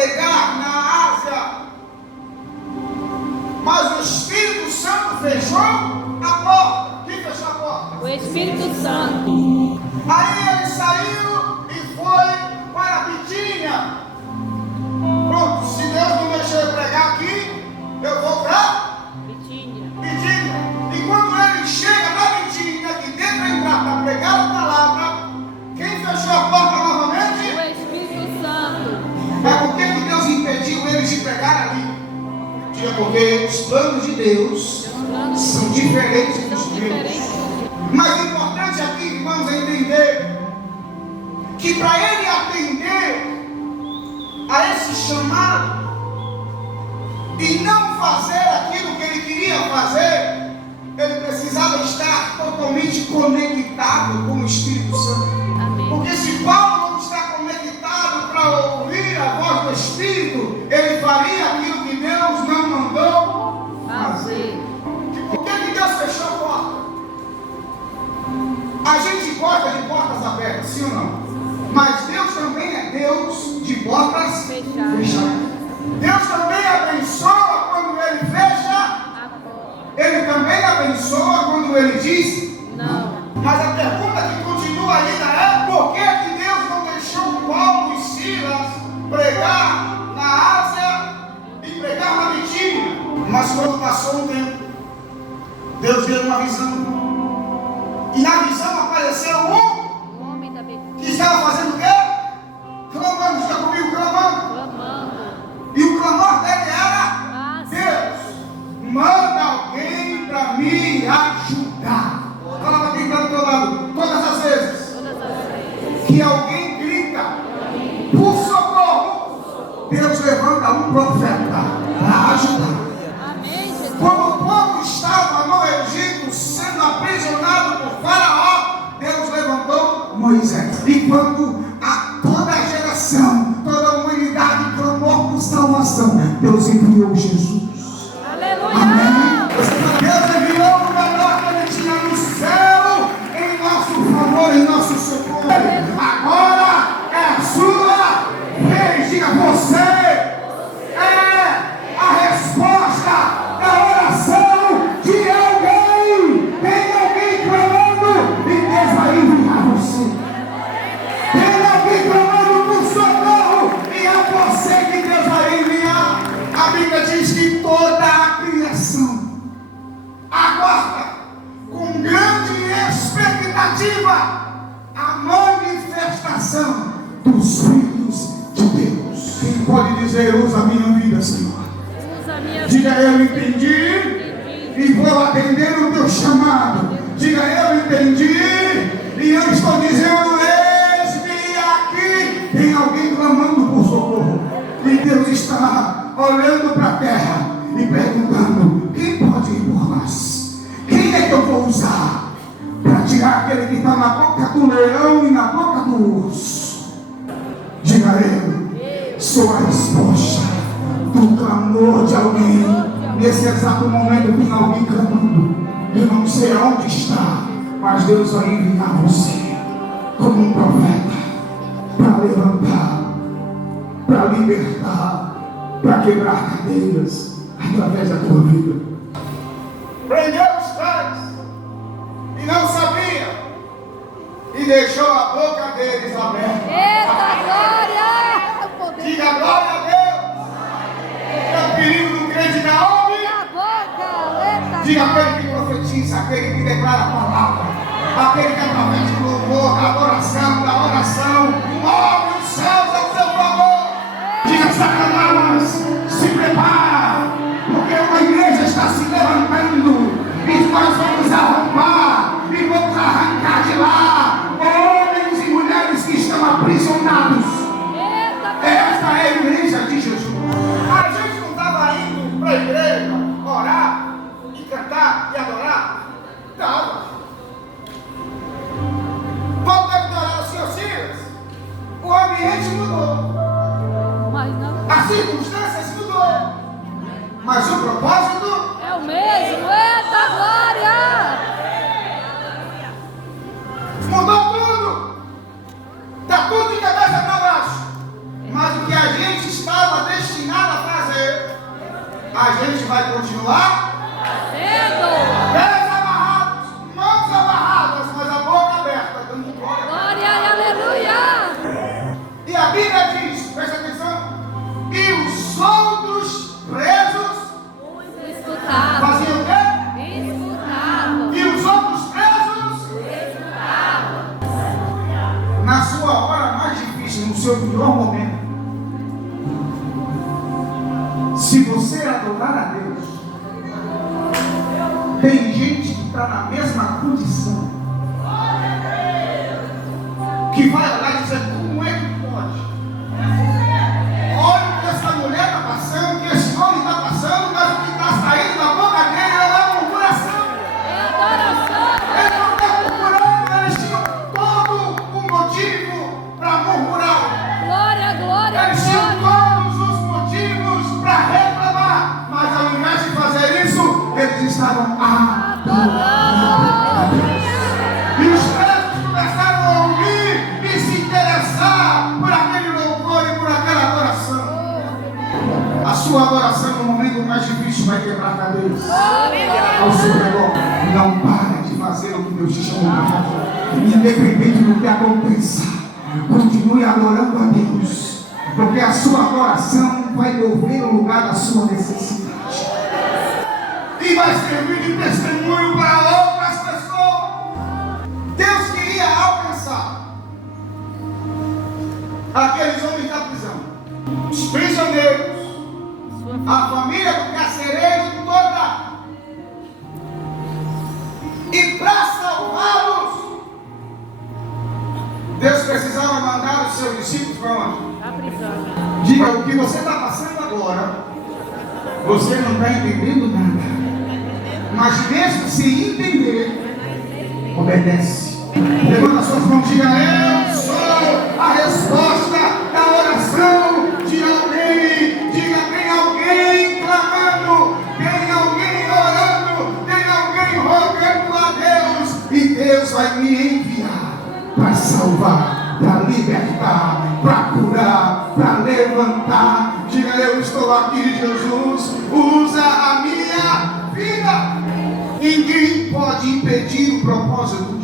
pregar na Ásia, mas o Espírito Santo fechou a porta. Quem fechou a porta? O Espírito Santo. Aí eles saíram e foi para Bitínia. Pronto, se Deus não deixou eu pregar aqui, eu vou para Bitínia. E quando ele chega na Bitínia, que tenta entrar para pregar a palavra, quem fechou a porta novamente? O Espírito Santo. Mas por que Deus impediu eles de pregar ali? Porque os planos de Deus são diferentes dos meus. Mas o importante aqui, vamos entender que para ele atender a esse chamado e não fazer aquilo que ele queria fazer, ele precisava estar totalmente conectado com o Espírito Santo. Amém. Porque se Paulo não está conectado para ouvir a voz do Espírito, ele faria aquilo que Deus não mandou fazer. Por que Deus fechou a porta? A gente gosta de portas abertas, sim ou não? Mas Deus também é Deus de portas fechadas. Deus também abençoa quando Ele fecha. Ele também abençoa quando Ele diz não. Mas a pergunta que continua ainda é: por que Deus não deixou Paulo e Silas pregar na Ásia e pregar na Bitínia? Mas quando passou um tempo, Deus deu uma visão. E na visão apareceu um homem da Bitínia que estava fazendo o quê? Clamando. Já comigo clamando. E o clamor dele era: Deus, manda alguém para me ajudar. Fala para quem está do teu lado. Todas as vezes que alguém grita por socorro, Deus levanta um profeta para ajudar. Quando o povo estava no Egito sendo aprisionado por Faraó, Deus levantou Moisés. E quando toda a geração, toda a humanidade clamou por salvação, Deus enviou Jesus. Aleluia! Amém. Deus enviou o melhor que ele tinha no céu em nosso favor, em nosso socorro. Agora é a sua vez. Diga: você é a resposta da oração de alguém. Tem alguém clamando e Deus vai enviar você. Tem alguém clamando por socorro e é você que Deus vai enviar. A Bíblia diz que toda a criação aguarda com grande expectativa a manifestação dos filhos de Deus. Quem pode dizer: usa a minha vida, Senhor? Diga: eu entendi e vou atender o teu chamado. Diga: eu entendi e eu estou dizendo: eis-me aqui. Tem alguém clamando por socorro e Deus está olhando para a terra e perguntando: quem pode ir por nós? Quem é que eu vou usar para tirar aquele que está na boca do leão e na boca do urso? Diga: eu sou a resposta do clamor de alguém. Nesse exato momento tem alguém clamando. Eu não sei aonde está, mas Deus vai enviar você como um profeta para levantar, para libertar, para quebrar cadeias através da tua vida. Prendeu os pais e não sabia, e deixou a boca deles aberta. Eita glória! Diga: glória a Deus. É o perigo do crente da onde? Diga: aquele que profetiza, aquele que declara a palavra, aquele que é profeta do louvor, da adoração, da oração. Move os céus ao seu favor. Diga: Satanás, se prepara, porque uma igreja está se levantando e nós vamos arrombar e vamos arrancar de lá homens e mulheres que estão aprisionados. Esta é a igreja de Jesus. A gente não estava indo para a igreja orar e cantar e adorar? Estava. Paulo deve adorar o Senhor Silas. O ambiente mudou. As circunstâncias mudou. Mas o propósito é o mesmo. Eita glória! Mudou tudo. Está tudo de cabeça para baixo. Mas o que a gente estava seu pior momento, se você adorar a Deus, tem gente que está na mesma condição, que vai olhar e dizer: como é que pode? Olha o que essa mulher está passando, o que esse homem está passando, mas o que está saindo da boca dele é uma murmuração. Eles não estão murmurando, eles tinham todo o motivo para murmurar. Glória, glória, Eles tinham glória. todos os motivos para reclamar, mas ao invés de fazer isso, eles estavam e os presos começaram a ouvir e se interessar por aquele louvor e por aquela adoração. A sua adoração no momento mais difícil vai quebrar cadeias ao seu redor. Não para de fazer o que Deus te chamou para fazer, independente do que aconteça. Continue adorando a Deus, porque a sua adoração vai mover o lugar da sua necessidade e vai servir de testemunho para outras pessoas. Deus queria alcançar aqueles homens da prisão, os prisioneiros, a família do carcereiro toda, e para salvá-los, Deus precisava mandar os seus discípulos para onde? A prisão. Diga: o que você está passando agora, você não está entendendo nada. Mas mesmo se entender, obedece. Levanta suas mãos e diga: eu sou a resposta da oração de alguém. Diga: tem alguém clamando, tem alguém orando, tem alguém rogando a Deus, e Deus vai me enviar para salvar, para libertar, para curar, para levantar. Diga: eu estou aqui, Jesus, usa a minha vida. Ninguém pode impedir o propósito